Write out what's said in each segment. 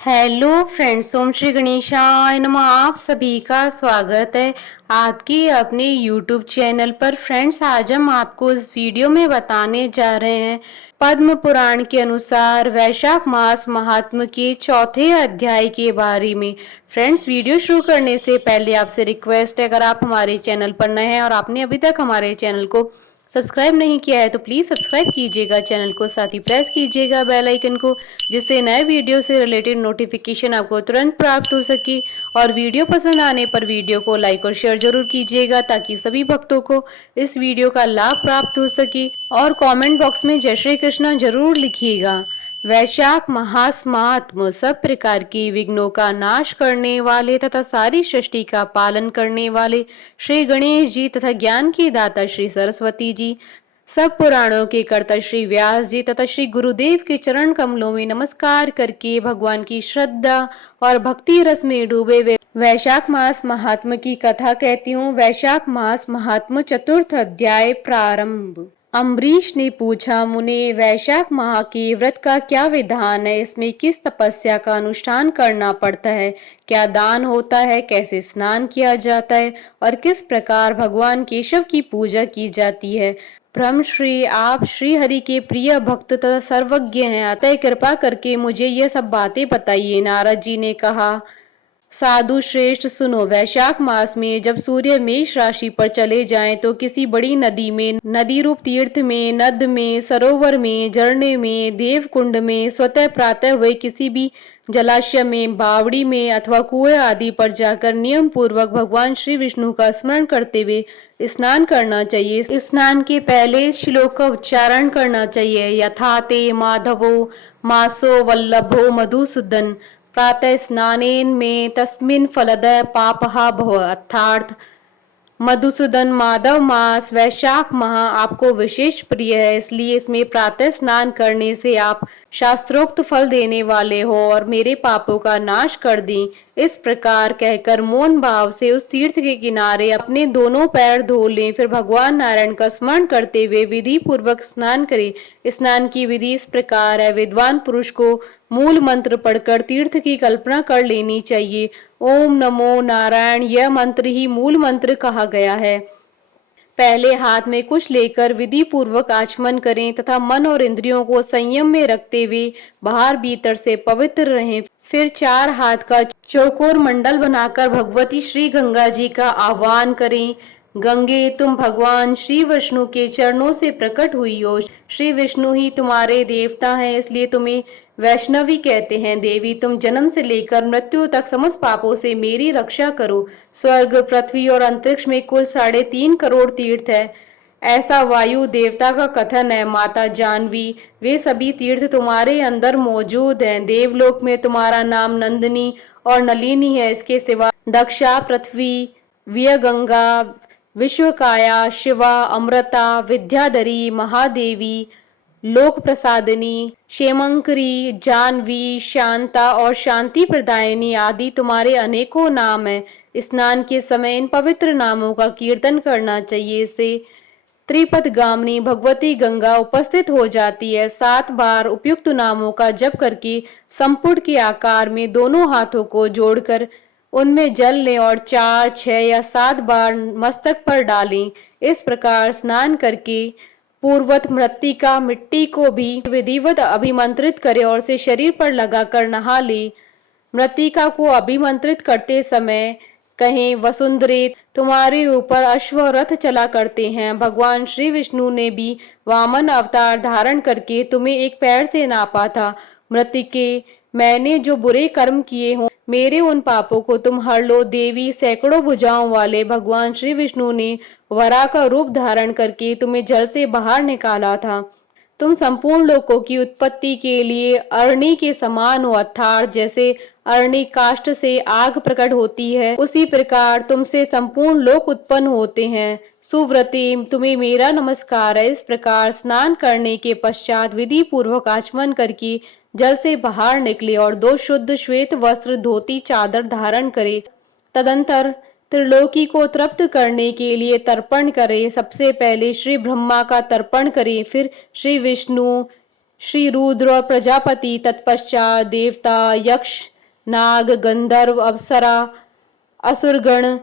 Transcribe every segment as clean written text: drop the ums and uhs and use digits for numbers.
Hello friends, ओम श्री गणेशाय नमः। आप सभी का स्वागत है आपके अपने यूट्यूब चैनल पर। फ्रेंड्स, आज हम आपको इस वीडियो में बताने जा रहे हैं पद्म पुराण के अनुसार वैशाख मास महात्म के चौथे अध्याय के बारे में। फ्रेंड्स, वीडियो शुरू करने से पहले आपसे रिक्वेस्ट है, अगर आप हमारे चैनल पर नए हैं और आपने अभी तक हमारे चैनल को सब्सक्राइब नहीं किया है तो प्लीज़ सब्सक्राइब कीजिएगा चैनल को, साथ ही प्रेस कीजिएगा बेल आइकन को, जिससे नए वीडियो से रिलेटेड नोटिफिकेशन आपको तुरंत प्राप्त हो सके। और वीडियो पसंद आने पर वीडियो को लाइक और शेयर जरूर कीजिएगा ताकि सभी भक्तों को इस वीडियो का लाभ प्राप्त हो सके। और कमेंट बॉक्स में जय श्री कृष्णा जरूर लिखिएगा। वैशाख मास महात्म सब प्रकार के विघ्नों का नाश करने वाले तथा सारी सृष्टि का पालन करने वाले श्री गणेश जी तथा ज्ञान की दाता श्री सरस्वती जी, सब पुराणों के कर्ता श्री व्यास जी तथा श्री गुरुदेव के चरण कमलों में नमस्कार करके भगवान की श्रद्धा और भक्ति रस में डूबे हुए वैशाख मास महात्म की कथा कहती हूँ। वैशाख मास महात्म चतुर्थ अध्याय प्रारंभ। अम्बरीश ने पूछा, मुने, वैशाख माह के व्रत का क्या विधान है? इसमें किस तपस्या का अनुष्ठान करना पड़ता है? क्या दान होता है? कैसे स्नान किया जाता है? और किस प्रकार भगवान केशव की पूजा की जाती है? ब्रह्मश्री, आप श्री हरि के प्रिय भक्त तथा सर्वज्ञ हैं, अतः कृपा करके मुझे ये सब बातें बताइए। नारद जी ने कहा, साधु श्रेष्ठ सुनो, वैशाख मास में जब सूर्य मेष राशि पर चले जाएं तो किसी बड़ी नदी में, नदी रूप तीर्थ में, नद में, सरोवर में, झरने में, देव कुंड में, स्वतः प्रातः हुए किसी भी जलाशय में, बावड़ी में अथवा कुएं आदि पर जाकर नियम पूर्वक भगवान श्री विष्णु का स्मरण करते हुए स्नान करना चाहिए। स्नान के पहले इस श्लोक का उच्चारण करना चाहिए, यथा ते माधवो मासो वल्लभो मधुसूदन प्रातः स्नानेन में तस्मिन फलदय पापहा भव। अर्थात मधुसूदन माधव मास वैशाख माह आपको विशेष प्रिय है, इसलिए इसमें प्रातः स्नान करने से आप शास्त्रोक्त फल देने वाले हो और मेरे पापों का नाश कर दें। इस प्रकार कहकर मौन भाव से उस तीर्थ के किनारे अपने दोनों पैर धो लें, फिर भगवान नारायण का स्मरण करते हुए विधि पूर्वक स्नान करें। स्नान की विधि इस प्रकार है, विद्वान पुरुष को मूल मंत्र पढ़कर तीर्थ की कल्पना कर लेनी चाहिए। ओम नमो नारायण, यह मंत्र ही मूल मंत्र कहा गया है। पहले हाथ में कुछ लेकर विधि पूर्वक आचमन करें तथा मन और इंद्रियों को संयम में रखते हुए बाहर भीतर से पवित्र रहें। फिर 4 हाथ का चौकोर मंडल बनाकर भगवती श्री गंगा जी का आह्वान करें। गंगे, तुम भगवान श्री विष्णु के चरणों से प्रकट हुई हो। श्री विष्णु ही तुम्हारे देवता हैं, इसलिए तुम्हें वैष्णवी कहते हैं। देवी, तुम जन्म से लेकर मृत्यु तक समस्त पापों से मेरी रक्षा करो। स्वर्ग, पृथ्वी और अंतरिक्ष में कुल 3.5 करोड़ तीर्थ है, ऐसा वायु देवता का कथन है। माता जानवी, वे सभी तीर्थ तुम्हारे अंदर मौजूद हैं। देवलोक में तुम्हारा नाम नंदिनी और नलिनी है। इसके सिवा दक्षा, पृथ्वी, व्यगंगा, विश्वकाया, शिवा, अमृता, विद्याधरी, महादेवी, लोक प्रसादिनी, क्षेमंकरी, जानवी, शांता और शांति प्रदायिनी आदि तुम्हारे अनेकों नाम हैं। स्नान के समय इन पवित्र नामों का कीर्तन करना चाहिए। इससे त्रिपथगामिनी भगवती गंगा उपस्थित हो जाती है। 7 बार उपयुक्त नामों का जप करके संपुट के आकार में दोनों हाथों को जोड़कर उनमें जल लें और 4, 6 या 7 बार मस्तक पर डालें। इस प्रकार स्नान करके पूर्वत मृत्तिका मिट्टी को भी विधिवत अभिमंत्रित करे और उसे शरीर पर लगाकर नहा ले। मृत्तिका को अभिमंत्रित करते समय कहें, वसुंधरे, तुम्हारे ऊपर अश्व रथ चला करते हैं। भगवान श्री विष्णु ने भी वामन अवतार धारण करके तुम्हें एक पैर से नापा था। मृत्तिके, मैंने जो बुरे कर्म किए हों, मेरे उन पापों को तुम हर लो। देवी, सैकड़ों भुजाओं वाले भगवान श्री विष्णु ने वराह का रूप धारण करके तुम्हें जल से बाहर निकाला था। तुम संपूर्ण लोकों की उत्पत्ति के लिए अरणी के समान हो, अर्थात जैसे अरणी काष्ठ से आग प्रकट होती है, उसी प्रकार तुमसे संपूर्ण लोक उत्पन्न होते हैं। सुव्रती, तुम्हें मेरा नमस्कार है। इस प्रकार स्नान करने के पश्चात विधि पूर्वक आचमन करके जल से बाहर निकले और 2 शुद्ध श्वेत वस्त्र, धोती, चादर धारण करे। तदंतर त्रिलोकी को तृप्त करने के लिए तर्पण करें। सबसे पहले श्री ब्रह्मा का तर्पण करें, फिर श्री विष्णु, श्री रुद्र और प्रजापति, तत्पश्चात देवता, यक्ष, नाग, गंधर्व, अप्सरा, असुरगण,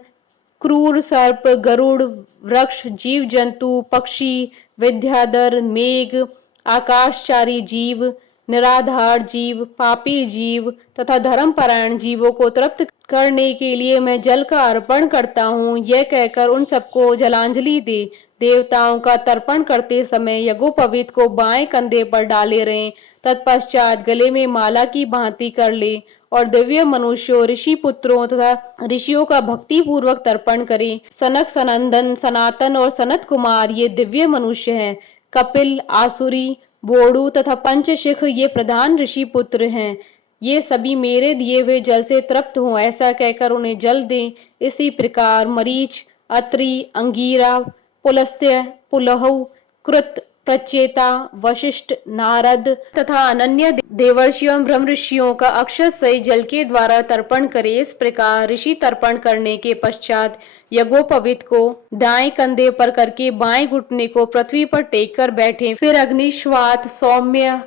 क्रूर सर्प, गरुड़, वृक्ष, जीव जंतु, पक्षी, विद्याधर, मेघ, आकाशचारी जीव, निराधार जीव, पापी जीव तथा धर्मपरायण जीवों को तृप्त करने के लिए मैं जल का अर्पण करता हूँ। यह कहकर उन सबको जलांजलि दे। देवताओं का तर्पण करते समय यज्ञोपवीत को बाएं कंधे पर डाले रहें। तत्पश्चात गले में माला की भांति कर ले और दिव्य मनुष्यों, ऋषि पुत्रों तथा ऋषियों का भक्ति पूर्वक तर्पण करें। सनक, सनंदन, सनातन और सनत कुमार ये दिव्य मनुष्य हैं। कपिल, आसुरी, बोड़ू तथा पंचशिख ये प्रधान ऋषि पुत्र हैं। ये सभी मेरे दिए हुए जल से तृप्त हों, ऐसा कहकर उन्हें जल दें। इसी प्रकार मरीच, अत्रि, अंगीरा, पुलस्त्य, पुलहु, कृत, प्रचेता, वशिष्ठ, नारद तथा अनन्य देवर्षियों एवं ब्रह्म ऋषियों का अक्षत सहित जल के द्वारा तर्पण करे। इस प्रकार ऋषि तर्पण करने के पश्चात यज्ञोपवीत को दाएं कंधे पर करके बाएं घुटने को पृथ्वी पर टेक कर बैठे। फिर अग्निश्वात, सौम्य,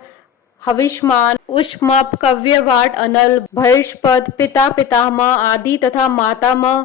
हविष्मान, उष्मप, कव्यवाट, अनल, बृहस्पति, पिता, पितामह आदि तथा मातामह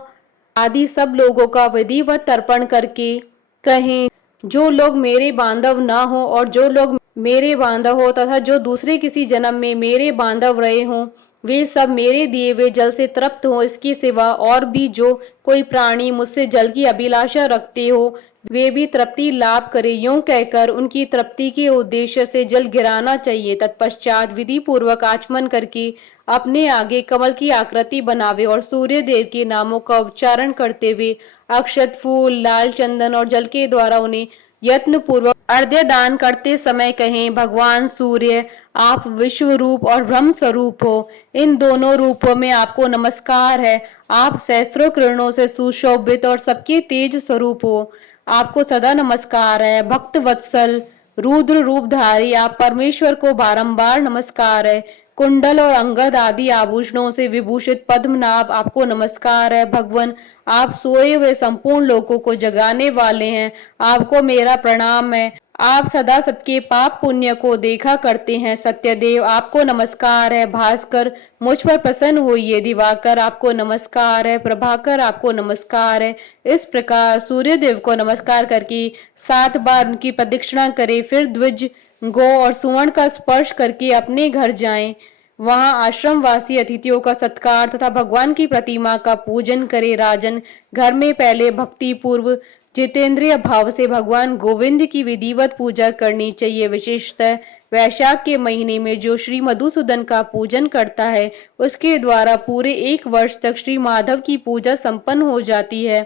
आदि सब लोगों का विधिवत तर्पण करके कहें, जो लोग मेरे बांधव न हो और जो लोग मेरे बांधव हो तथा जो दूसरे किसी जन्म में मेरे बांधव रहे हों, वे सब मेरे दिए हुए जल से तृप्त हो। इसके सिवा और भी जो कोई प्राणी मुझसे जल की अभिलाषा रखते हो, वे भी तृप्ति लाभ करे। यूं कहकर उनकी तृप्ति के उद्देश्य से जल गिराना चाहिए। तत्पश्चात विधि पूर्वक आचमन करके अपने आगे कमल की आकृति बनावे और सूर्य देव के नामों का उच्चारण करते हुए अक्षत, फूल, लाल चंदन और जल के द्वारा उन्हें यत्न पूर्वक अर्घ्य दान करते समय कहें, भगवान सूर्य, आप विश्व रूप और ब्रह्म स्वरूप हो। इन दोनों रूपों में आपको नमस्कार है। आप सहस्त्रों किरणों से सुशोभित और सबके तेज स्वरूप हो। आपको सदा नमस्कार है। भक्त वत्सल, रुद्र रूपधारी आप परमेश्वर को बारंबार नमस्कार है। कुंडल और अंगद आदि आभूषणों से विभूषित पद्मनाभ आपको नमस्कार है। भगवान, आप सोए हुए संपूर्ण लोगों को जगाने वाले हैं, आपको मेरा प्रणाम है। आप सदा सबके पाप पुण्य को देखा करते हैं। सत्यदेव, आपको नमस्कार है। भास्कर, मुझ पर प्रसन्न होइए। दिवाकर, आपको नमस्कार है। प्रभाकर, आपको नमस्कार है। इस प्रकार सूर्यदेव को नमस्कार करके 7 बार उनकी प्रदक्षिणा करें। फिर द्विज, गौ और सुवर्ण का स्पर्श करके अपने घर जाएं। वहां आश्रमवासी अतिथियों का सत्कार तथा भगवान की प्रतिमा का पूजन करे। राजन, घर में पहले भक्ति पूर्व जितेंद्रिय भाव से भगवान गोविंद की विधिवत पूजा करनी चाहिए। विशेषतः वैशाख के महीने में जो श्री मधुसूदन का पूजन करता है, उसके द्वारा पूरे 1 वर्ष तक श्री माधव की पूजा संपन्न हो जाती है।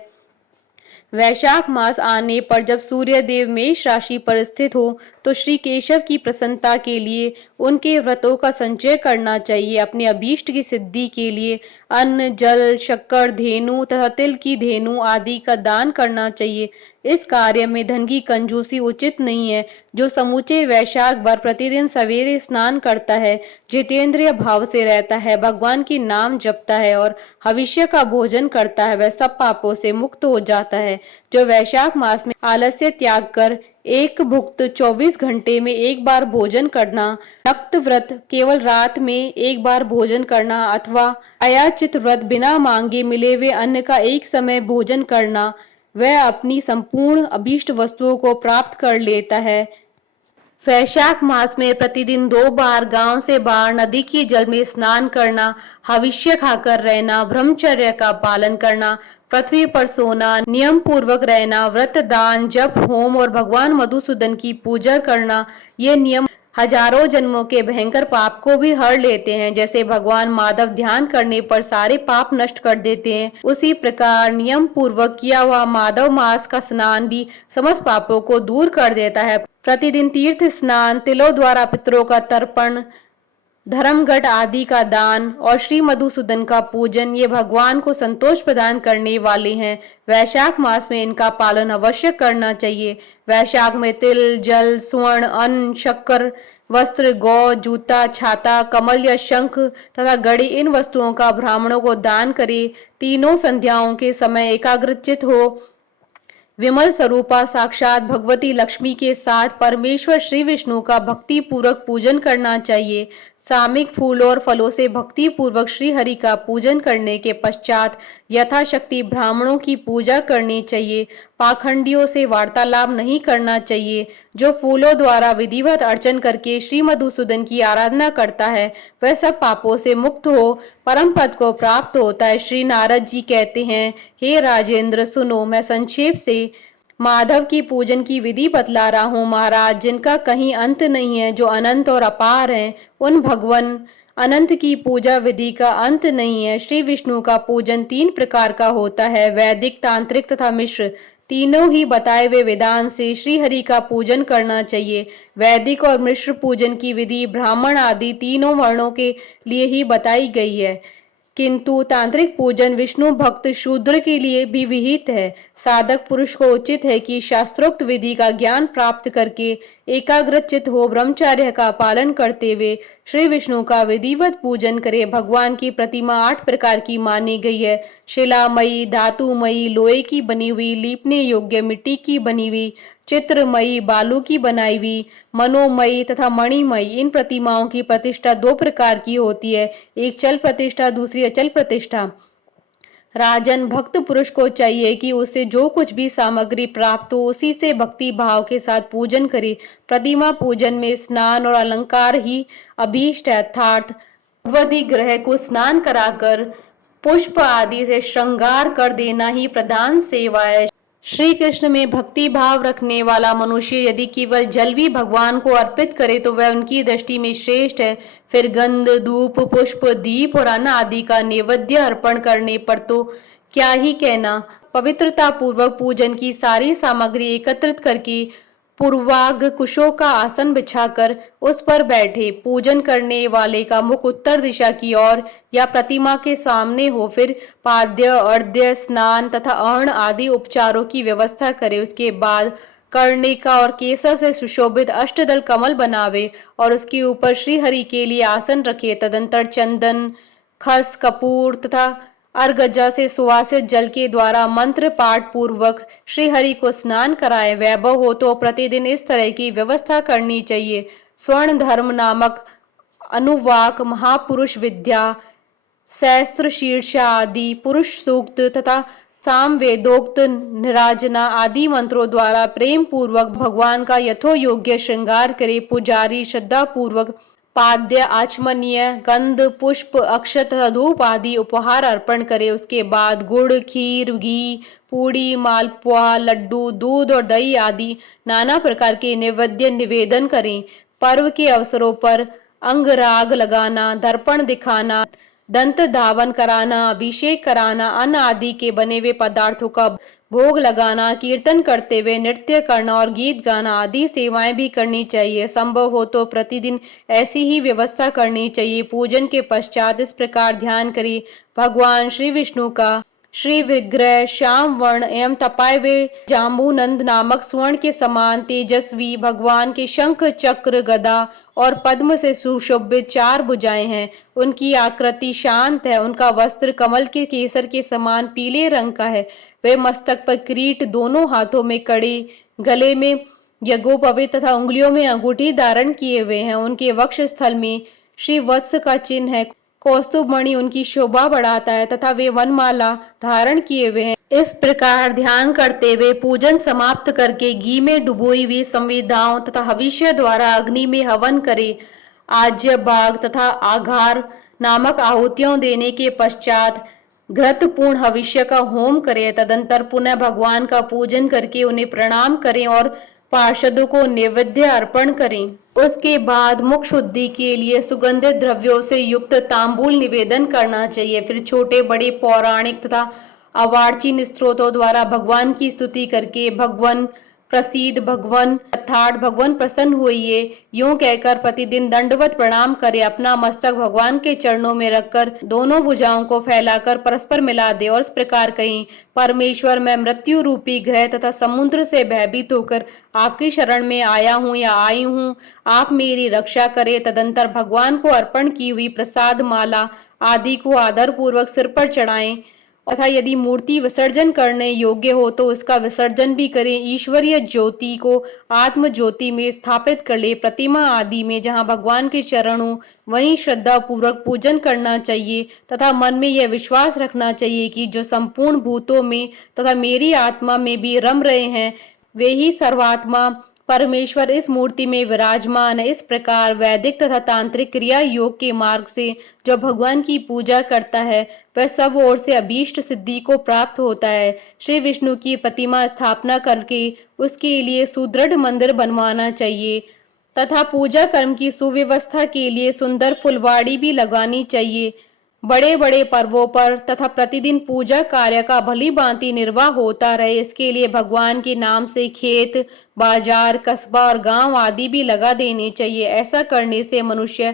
वैशाख मास आने पर जब सूर्य देव मेष राशि पर स्थित हो, तो श्री केशव की प्रसन्नता के लिए उनके व्रतों का संचय करना चाहिए। अपने अभीष्ट की सिद्धि के लिए अन्न, जल, शक्कर, धेनु तथा तिल की धेनु आदि का दान करना चाहिए। इस कार्य में धन की कंजूसी उचित नहीं है। जो समूचे वैशाख भर प्रतिदिन सवेरे स्नान करता है, जितेंद्रिय भाव से रहता है, भगवान की नाम जपता है और हविष्य का भोजन करता है, वह सब पापों से मुक्त हो जाता है। जो वैशाख मास में आलस्य त्याग कर एक भुक्त 24 घंटे में 1 बार भोजन करना, नक्त व्रत केवल रात में 1 बार भोजन करना अथवा अयाचित व्रत बिना मांगे मिले हुए अन्न का एक समय भोजन करना, वह अपनी संपूर्ण अभीष्ट वस्तुओं को प्राप्त कर लेता है। वैशाख मास में प्रतिदिन 2 बार गांव से बाहर नदी के जल में स्नान करना, हविष्य खाकर रहना, ब्रह्मचर्य का पालन करना, पृथ्वी पर सोना, नियम पूर्वक रहना, व्रत, दान, जप, होम और भगवान मधुसूदन की पूजा करना, ये नियम हजारों जन्मों के भयंकर पाप को भी हर लेते हैं। जैसे भगवान माधव ध्यान करने पर सारे पाप नष्ट कर देते हैं, उसी प्रकार नियम पूर्वक किया हुआ माधव मास का स्नान भी समस्त पापों को दूर कर देता है। प्रतिदिन तीर्थ स्नान, तिलों द्वारा पितरों का तर्पण, धर्मघट आदि का दान और श्री मधुसूदन का पूजन ये भगवान को संतोष प्रदान करने वाले हैं। वैशाख मास में इनका पालन अवश्य करना चाहिए। वैशाख में तिल, जल, स्वर्ण, अन्न, शक्कर, वस्त्र, गौ, जूता, छाता, कमल या शंख तथा घड़ी इन वस्तुओं का ब्राह्मणों को दान करे। तीनों संध्याओं के समय एकाग्रचित हो विमल स्वरूपा साक्षात भगवती लक्ष्मी के साथ परमेश्वर श्री विष्णु का भक्ति पूर्वक पूजन करना चाहिए। सामूहिक फूलों और फलों से भक्ति पूर्वक श्री हरि का पूजन करने के पश्चात यथाशक्ति ब्राह्मणों की पूजा करनी चाहिए। पाखंडियों से वार्तालाप नहीं करना चाहिए। जो फूलों द्वारा विधिवत अर्चन करके श्री मधुसूदन की आराधना करता है वह सब पापों से मुक्त हो परम पद को प्राप्त होता है। श्री नारद जी कहते हैं, हे राजेंद्र सुनो, मैं संक्षेप से माधव की पूजन की विधि बतला रहा हूँ महाराज, जिनका कहीं अंत नहीं है, जो अनंत और अपार हैं। उन भगवान अनंत की पूजा विधि का अंत नहीं है। श्री विष्णु का पूजन 3 प्रकार का होता है, वैदिक, तांत्रिक तथा मिश्र। तीनों ही बताए हुए विधान से श्री हरि का पूजन करना चाहिए। वैदिक और मिश्र पूजन की विधि ब्राह्मण आदि तीनों वर्णों के लिए ही बताई गई है, किंतु तांत्रिक पूजन विष्णु भक्त शूद्र के लिए भी विहित है। साधक पुरुष को उचित है कि शास्त्रोक्त विधि का ज्ञान प्राप्त करके एकाग्रचित हो ब्रह्मचर्य का पालन करते हुए श्री विष्णु का विधिवत पूजन करे। भगवान की प्रतिमा 8 प्रकार की मानी गई है, शिलामयी, धातुमयी, लोहे की बनी हुई, लीपने योग्य, मिट्टी की बनी हुई, चित्रमयी, बालू की बनाई हुई, मनोमयी तथा मणिमयी। इन प्रतिमाओं की प्रतिष्ठा 2 प्रकार की होती है, एक चल प्रतिष्ठा, दूसरी अचल प्रतिष्ठा। राजन, भक्त पुरुष को चाहिए कि उसे जो कुछ भी सामग्री प्राप्त हो उसी से भक्ति भाव के साथ पूजन करे। प्रतिमा पूजन में स्नान और अलंकार ही अभीष्ट है, अर्थात भगवती ग्रह को स्नान कराकर पुष्प आदि से श्रृंगार कर देना ही प्रधान सेवा है। श्री कृष्ण में भक्ति भाव रखने वाला मनुष्य यदि केवल जल भी भगवान को अर्पित करे तो वह उनकी दृष्टि में श्रेष्ठ है। फिर गंध, धूप, पुष्प, दीप और अन्न आदि का नैवेद्य अर्पण करने पर तो क्या ही कहना। पवित्रता पूर्वक पूजन की सारी सामग्री एकत्रित करके पूर्वाग्र कुशों का आसन बिछाकर उस पर बैठे। पूजन करने वाले का मुख उत्तर दिशा की ओर या प्रतिमा के सामने हो। फिर पाद्य, अर्घ्य, स्नान तथा अर्घ्य आदि उपचारों की व्यवस्था करे। उसके बाद कर्णिका और केसर से सुशोभित अष्टदल कमल बनावे और उसके ऊपर श्री हरि के लिए आसन रखे। तदंतर चंदन, खस, कपूर तथा अर्गजा से सुवासित जल के द्वारा मंत्र पाठ पूर्वक श्री हरि को स्नान कराए। वैभव हो तो प्रतिदिन इस तरह की व्यवस्था करनी चाहिए। स्वर्ण धर्म नामक अनुवाक, महापुरुष विद्या, सहस्त्र शीर्षा आदि, पुरुष सूक्त तथा साम वेदोक्त निराजना आदि मंत्रों द्वारा प्रेम पूर्वक भगवान का यथो योग्य श्रृंगार करे। पुजारी श्रद्धा पूर्वक पाद्य, आचमनीय, गंध, पुष्प, अक्षत, धूप आदि उपहार अर्पण करे। उसके बाद गुड़, खीर, घी, पूड़ी, मालपुआ, लड्डू, दूध और दही आदि नाना प्रकार के नैवेद्य निवेदन करें। पर्व के अवसरों पर अंगराग लगाना, दर्पण दिखाना, दंत धावन कराना, अभिषेक कराना, अन्न आदि के बने हुए पदार्थों का भोग लगाना, कीर्तन करते हुए नृत्य करना और गीत गाना आदि सेवाएं भी करनी चाहिए। संभव हो तो प्रतिदिन ऐसी ही व्यवस्था करनी चाहिए। पूजन के पश्चात इस प्रकार ध्यान करें, भगवान श्री विष्णु का श्री विग्रह श्याम वर्ण एवं तपाए हुए जाम्बूनंद नामक स्वर्ण के समान तेजस्वी, भगवान के शंख, चक्र, गदा और पद्म से सुशोभित 4 भुजाएं हैं। उनकी आकृति शांत है। उनका वस्त्र कमल के केसर के समान पीले रंग का है। वे मस्तक पर किरीट, दोनों हाथों में कड़े, गले में यज्ञोपवीत तथा उंगलियों में अंगूठी धारण किए हुए हैं। उनके वक्ष स्थल में श्री वत्स का चिन्ह है। कौस्तुभ मणि उनकी शोभा बढ़ाता है तथा वे वनमाला धारण किए हुए हैं। इस प्रकार ध्यान करते हुए पूजन समाप्त करके घी में डुबोई हुई संविधाओं तथा हविष्य द्वारा अग्नि में हवन करे। आज्य, बाग तथा आघार नामक आहुतियों देने के पश्चात घृतपूर्ण हविष्य का होम करें। तदंतर पुनः भगवान का पूजन करके उन्हें प्रणाम करें और पार्षदों को नैवेद्य अर्पण करें। उसके बाद मुख शुद्धि के लिए सुगंधित द्रव्यों से युक्त तांबूल निवेदन करना चाहिए। फिर छोटे बड़े पौराणिक तथा अवार्चीन स्त्रोतों द्वारा भगवान की स्तुति करके भगवान प्रसीद, भगवान अर्थात भगवान प्रसन्न होइए यूं कहकर प्रतिदिन दंडवत प्रणाम करे। अपना मस्तक भगवान के चरणों में रखकर दोनों भुजाओं को फैलाकर परस्पर मिला दे और इस प्रकार कहें, परमेश्वर मैं मृत्यु रूपी ग्रह तथा समुद्र से भयभीत होकर आपकी शरण में आया हूँ या आई हूँ, आप मेरी रक्षा करे। तदंतर भगवान को अर्पण की हुई प्रसाद माला आदि को आदर पूर्वक सिर पर चढ़ाएं तथा यदि मूर्ति विसर्जन करने योग्य हो तो उसका विसर्जन भी करें। ईश्वरीय ज्योति को आत्म ज्योति में स्थापित कर ले। प्रतिमा आदि में जहाँ भगवान के चरण हो वहीं श्रद्धा पूर्वक पूजन करना चाहिए तथा मन में यह विश्वास रखना चाहिए कि जो संपूर्ण भूतों में तथा मेरी आत्मा में भी रम रहे हैं वे ही सर्वात्मा परमेश्वर इस मूर्ति में विराजमान है। इस प्रकार वैदिक तथा तांत्रिक क्रिया योग के मार्ग से जो भगवान की पूजा करता है वह सब ओर से अभीष्ट सिद्धि को प्राप्त होता है। श्री विष्णु की प्रतिमा स्थापना करके उसके लिए सुदृढ़ मंदिर बनवाना चाहिए तथा पूजा कर्म की सुव्यवस्था के लिए सुंदर फुलवाड़ी भी लगानी चाहिए। बड़े बड़े पर्वों पर तथा प्रतिदिन पूजा कार्य का भली भांति निर्वाह होता रहे इसके लिए भगवान के नाम से खेत, बाजार, कस्बा और गांव आदि भी लगा देने चाहिए। ऐसा करने से मनुष्य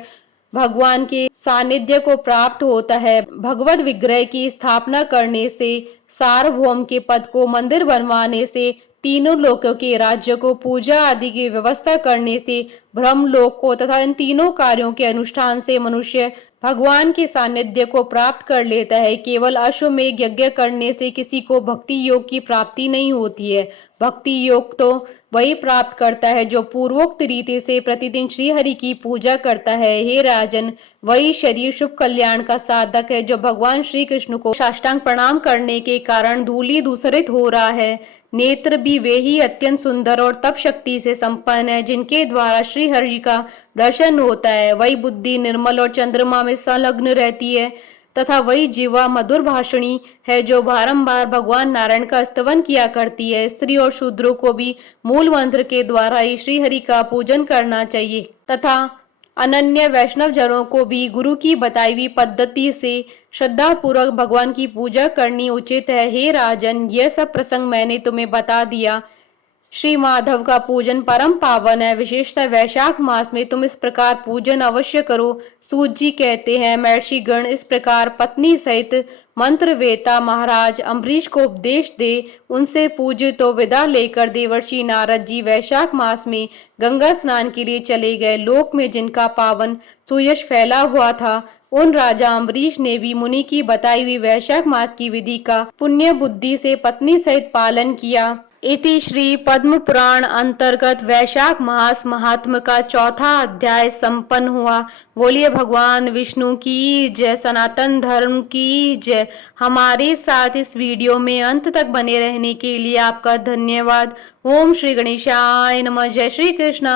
भगवान के सानिध्य को प्राप्त होता है। भगवत विग्रह की स्थापना करने से, सार्वभौम के पद को मंदिर बनवाने से, तीनों लोकों के राज्य को पूजा आदि की व्यवस्था करने से, ब्रह्म लोक को तथा इन तीनों कार्यों के अनुष्ठान से मनुष्य भगवान के सानिध्य को प्राप्त कर लेता है। केवल अश्वमेध यज्ञ करने से किसी को भक्ति योग की प्राप्ति नहीं होती है। भक्ति योग तो वही प्राप्त करता है जो पूर्वोक्त रीति से प्रतिदिन श्री हरि की पूजा करता है। हे राजन, वही शरीर शुभ कल्याण का साधक है जो भगवान श्री कृष्ण को साष्टांग प्रणाम करने के कारण धूलि दूसरित हो रहा है। नेत्र भी वे ही अत्यंत सुंदर और तप शक्ति से संपन्न है जिनके द्वारा श्री हरि का दर्शन होता है। वही बुद्धि निर्मल और चंद्रमा में संलग्न रहती है तथा वही जीवा मधुर भाषणी है जो बारंबार भगवान नारायण का स्तवन किया करती है। स्त्री और शूद्रों को भी मूल मंत्र के द्वारा ही श्री हरि का पूजन करना चाहिए तथा अनन्य वैष्णव जनों को भी गुरु की बताई हुई पद्धति से श्रद्धा पूर्वक भगवान की पूजा करनी उचित है। हे राजन, यह सब प्रसंग मैंने तुम्हें बता दिया। श्री माधव का पूजन परम पावन है। विशेषतः वैशाख मास में तुम इस प्रकार पूजन अवश्य करो। सूत जी कहते हैं, महर्षि गण इस प्रकार पत्नी सहित मंत्र वेता महाराज अम्बरीश को उपदेश दे उनसे पूज्य तो विदा लेकर देवर्षि नारद जी वैशाख मास में गंगा स्नान के लिए चले गए। लोक में जिनका पावन सुयश फैला हुआ था उन राजा अम्बरीश ने भी मुनि की बताई हुई वैशाख मास की विधि का पुण्य बुद्धि से पत्नी सहित पालन किया। इति श्री पद्म पुराण अंतर्गत वैशाख मास महात्म का चौथा अध्याय संपन्न हुआ। बोलिए भगवान विष्णु की जय, सनातन धर्म की जय। हमारे साथ इस वीडियो में अंत तक बने रहने के लिए आपका धन्यवाद। ओम श्री गणेशाय नमः। जय श्री कृष्णा।